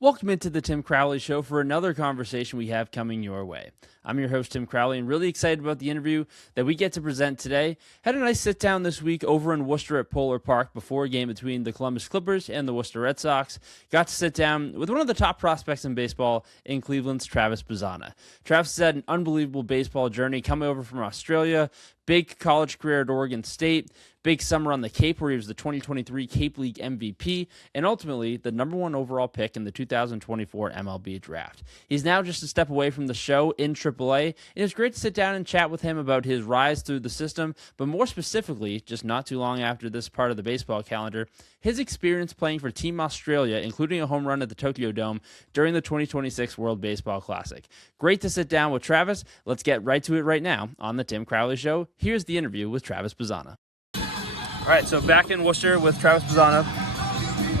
Welcome into the Tim Crowley Show for another conversation we have coming your way. I'm your host, Tim Crowley, and really excited about the interview that we get to present today. Had a nice sit down this week over in Worcester at Polar Park before a game between the Columbus Clippers and the Worcester Red Sox. Got to sit down with one of the top prospects in baseball in Cleveland's Travis Bazzana. Travis has had an unbelievable baseball journey coming over from Australia, big college career at Oregon State, big summer on the Cape where he was the 2023 Cape League MVP, and ultimately the number one overall pick in the 2024 MLB draft. He's now just a step away from the show in AAA, and it was great to sit down and chat with him about his rise through the system, but more specifically, just not too long after this part of the baseball calendar, his experience playing for Team Australia, including a home run at the Tokyo Dome during the 2026 World Baseball Classic. Great to sit down with Travis. Let's get right to it right now on the Tim Crowley Show. Here's the interview with Travis Bazzana. All right, so back in Worcester with Travis Bazzana.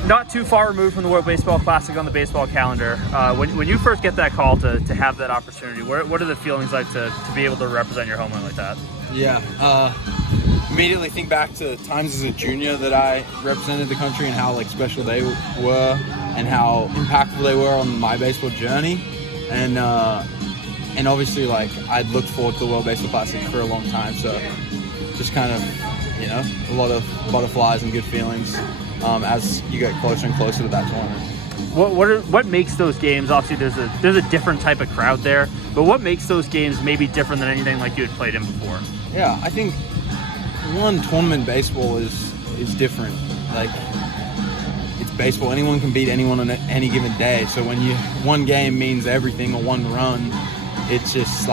Not too far removed from the World Baseball Classic on the baseball calendar. When you first get that call to have that opportunity, what are the feelings like to be able to represent your homeland like that? Yeah, immediately think back to times as a junior that I represented the country and how special they were and how impactful they were on my baseball journey. And obviously I'd looked forward to the World Baseball Classic for a long time, so just kind of, a lot of butterflies and good feelings as you get closer and closer to that tournament. What makes those games? Obviously, there's a different type of crowd there, but what makes those games maybe different than anything like you had played in before? Yeah, I think tournament baseball is different. It's baseball. Anyone can beat anyone on any given day. So when one game means everything or one run, it's just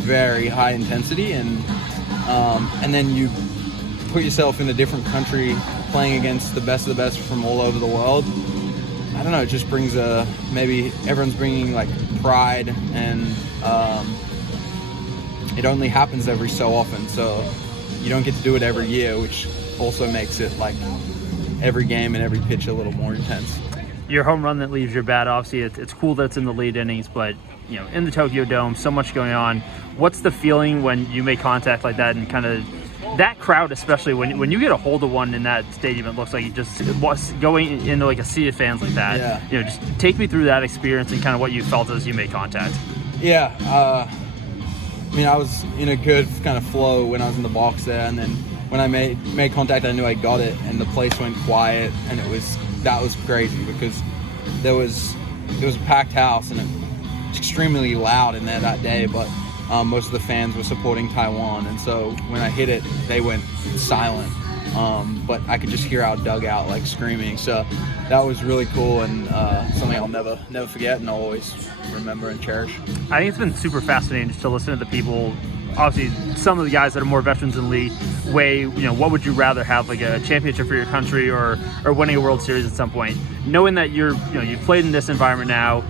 very high intensity, and then you put yourself in a different country playing against the best of the best from all over the world. I don't know, it just brings maybe everyone's bringing pride, and it only happens every so often, so you don't get to do it every year, which also makes it every game and every pitch a little more intense. Your home run that leaves your bat, obviously it's cool that it's in the late innings, but in the Tokyo Dome, so much going on. What's the feeling when you make contact like that and kind of that crowd, especially when you get a hold of one in that stadium? It looks like you just going into a sea of fans like that. Yeah. Just take me through that experience and kind of what you felt as you made contact. Yeah, I was in a good kind of flow when I was in the box there, and then when I made contact, I knew I got it, and the place went quiet, and that was crazy because there was a packed house, and it was extremely loud in there that day, but most of the fans were supporting Taiwan, and so when I hit it, they went silent. But I could just hear our dugout screaming. So that was really cool, and something I'll never forget, and I'll always remember and cherish. I think it's been super fascinating just to listen to the people. Obviously, some of the guys that are more veterans in the league weigh, what would you rather have, a championship for your country or winning a World Series at some point? Knowing that you've played in this environment now,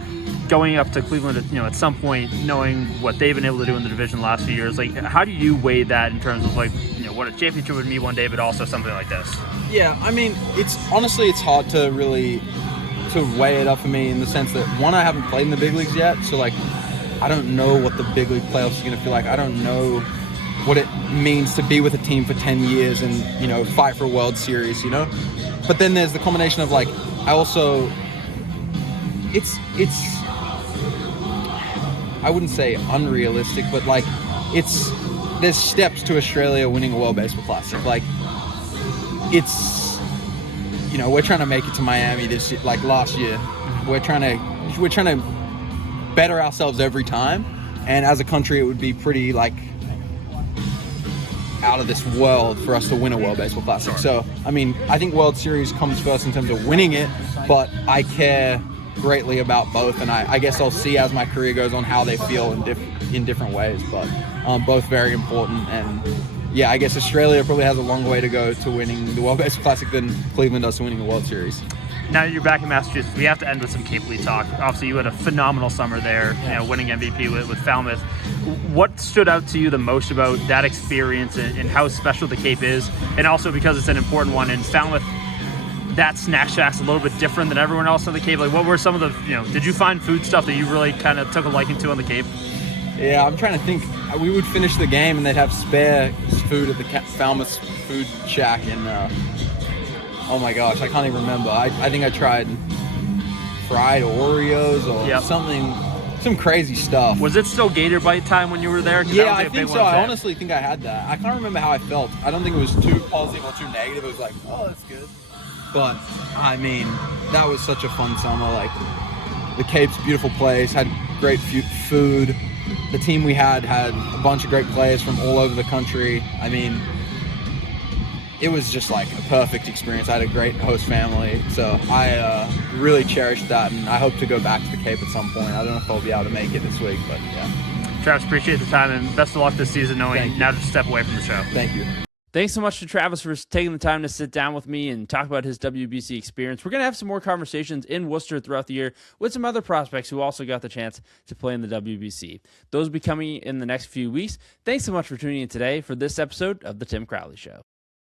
going up to Cleveland, at some point, knowing what they've been able to do in the division the last few years, how do you weigh that in terms of what a championship would mean one day, but also something like this? Yeah, it's hard to really weigh it up for me in the sense that, one, I haven't played in the big leagues yet, so I don't know what the big league playoffs are going to feel like. I don't know what it means to be with a team for 10 years and fight for a World Series, But then there's the combination of I also, it's I wouldn't say unrealistic, but there's steps to Australia winning a World Baseball Classic. We're trying to make it to Miami this year, last year. We're trying to better ourselves every time, and as a country, it would be pretty out of this world for us to win a World Baseball Classic. So, I think World Series comes first in terms of winning it, but I care greatly about both, and I guess I'll see as my career goes on how they feel in different ways, but both very important. And yeah, I guess Australia probably has a longer way to go to winning the World Baseball Classic than Cleveland does to winning the World Series. Now that you're back in Massachusetts, we have to end with some Cape League talk. Obviously, you had a phenomenal summer there, winning MVP with Falmouth. What stood out to you the most about that experience and how special the Cape is? And also because it's an important one, in Falmouth, that snack shack's a little bit different than everyone else on the Cape. What were some of the, did you find food stuff that you really kind of took a liking to on the Cape? Yeah, I'm trying to think. We would finish the game and they'd have spare food at the Falmouth food shack, and oh my gosh, I can't even remember. I think I tried fried Oreos or something, some crazy stuff. Was it still Gator Bite time when you were there? Yeah, I think so. I honestly think I had that. I can't remember how I felt. I don't think it was too positive or too negative. It was like, oh, that's good. But, I mean, that was such a fun summer. Like, the Cape's a beautiful place, had great food. The team we had a bunch of great players from all over the country. I mean, it was just like a perfect experience. I had a great host family, so I really cherished that, and I hope to go back to the Cape at some point. I don't know if I'll be able to make it this week, but yeah. Travis, appreciate the time, and best of luck this season, knowing now just step away from the show. Thank you. Thanks so much to Travis for taking the time to sit down with me and talk about his WBC experience. We're going to have some more conversations in Worcester throughout the year with some other prospects who also got the chance to play in the WBC. Those will be coming in the next few weeks. Thanks so much for tuning in today for this episode of The Tim Crowley Show.